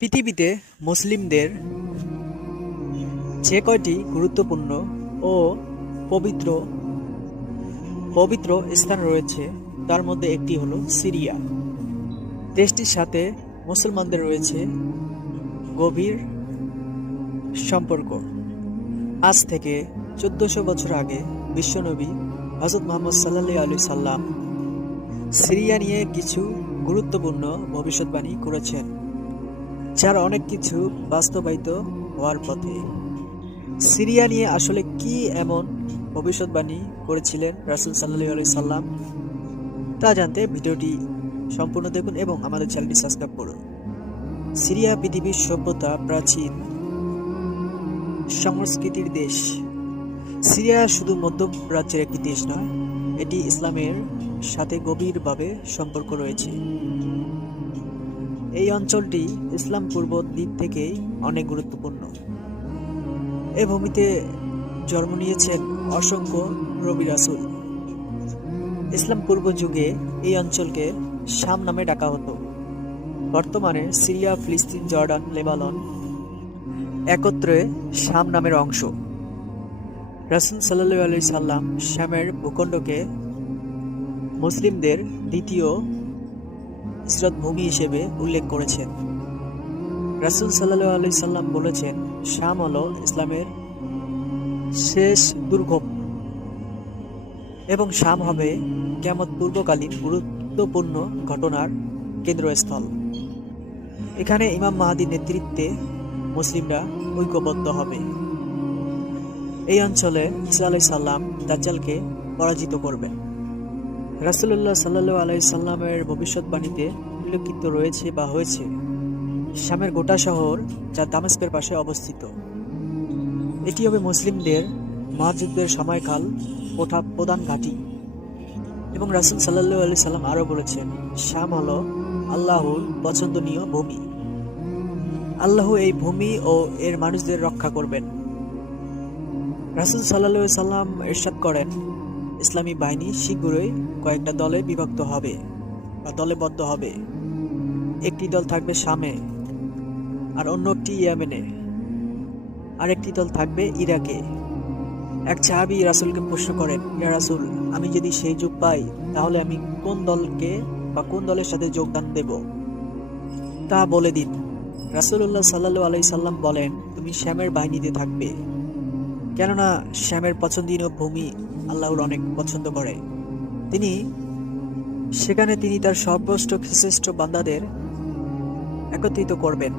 পৃথিবীতে মুসলিমদের যে কয়টি গুরুত্বপূর্ণ ও পবিত্র পবিত্র স্থান রয়েছে তার মধ্যে একটি হলো সিরিয়া। দেশটির সাথে মুসলমানদের রয়েছে গভীর সম্পর্ক। আজ থেকে 1400 বছর আগে বিশ্বনবী হযরত মুহাম্মদ সাল্লাল্লাহু আলাইহি সাল্লাম সিরিয়া নিয়ে কিছু গুরুত্বপূর্ণ ভবিষ্যৎবাণী করেছেন, যার অনেক কিছু বাস্তবায়িত হওয়ার পথে। সিরিয়া নিয়ে আসলে কি এমন ভবিষ্যৎবাণী করেছিলেন রাসূল সাল্লাল্লাহু আলাইহি সাল্লাম, তা জানতে ভিডিওটি সম্পূর্ণ দেখুন এবং আমাদের চ্যানেলটি সাবস্ক্রাইব করুন। সিরিয়া পৃথিবীর সভ্যতা প্রাচীন সংস্কৃতির দেশ। সিরিয়া শুধু মধ্যপ্রাচ্যের একটি দেশ নয়, এটি ইসলামের সাথে গভীরভাবে সম্পর্ক রয়েছে। এই অঞ্চলটি ইসলাম পূর্ব দিক থেকেই অনেক গুরুত্বপূর্ণ। এই ভূমিতে জন্ম নিয়েছেন অসংখ্য নবী রাসূল। ইসলাম পূর্ব যুগে এই অঞ্চলকে শাম নামে ডাকা হতো। বর্তমানে সিরিয়া, ফিলিস্তিন, জর্ডান, লেবানন একত্রে শাম নামের অংশ। রাসূল সাল্লাল্লাহু আলাইহি সাল্লাম শামের ভূখণ্ডকে মুসলিমদের দ্বিতীয় হিজরত ভূমি হিসেবে উল্লেখ করেছেন। রাসূল সাল্লাল্লাহু আলাইহি সাল্লাম বলেছেন, শাম হলো ইসলামের শেষ দুর্গ এবং শাম হবে কিয়ামত পূর্বকালীন গুরুত্বপূর্ণ ঘটনার কেন্দ্রস্থল। এখানে ইমাম মাহদীর নেতৃত্বে মুসলিমরা ঐক্যবদ্ধ হবে। এই অঞ্চলে ঈসা আলাইহিস সালাম দাজ্জালকে পরাজিত করবেন। রাসূলুল্লাহ সাল্লাল্লাহু আলাইহি সাল্লামের ভবিষ্যৎবাণীতে উল্লেখিত রয়েছে বা হয়েছে শামের গোটা শহর, যা দামেস্কের পাশে অবস্থিত। এটি হবে মুসলিমদের মহাযুদ্ধের সময়কাল প্রধান ঘাঁটি। এবং রাসূল সাল্লাল্লাহু আলাইহি সাল্লাম আরও বলেছেন, শাম হলো আল্লাহর পছন্দনীয় ভূমি। আল্লাহ এই ভূমি ও এর মানুষদের রক্ষা করবেন। রাসূল সাল্লাল্লাহু আলাইহি সাল্লাম ইরশাদ করেন, ইসলামী বাহিনী শীঘ্রই কয়েকটা দলে বিভক্ত হবে বা দলবদ্ধ হবে। একটি দল থাকবে শামে, আর অন্যটি ইয়েমেনে, আরেকটি দল থাকবে ইরাকে। এক সাহাবী রাসূলকে প্রশ্ন করেন, ইয়া রাসূল, আমি যদি সেই যুগ পাই তাহলে আমি কোন দলকে বা কোন দলের সাথে যোগদান দেব, তা বলে দিন। রাসূলুল্লাহ সাল্লাল্লাহু আলাইহি সাল্লাম বলেন, তুমি শ্যামের বাহিনীতে থাকবে, কেননা শ্যামের পছন্দনীয় ভূমি আল্লাহর অনেক পছন্দ করে। সেখানে তিনি তার সর্বশ্রেষ্ঠ বান্দাদের একত্রিত করবেন।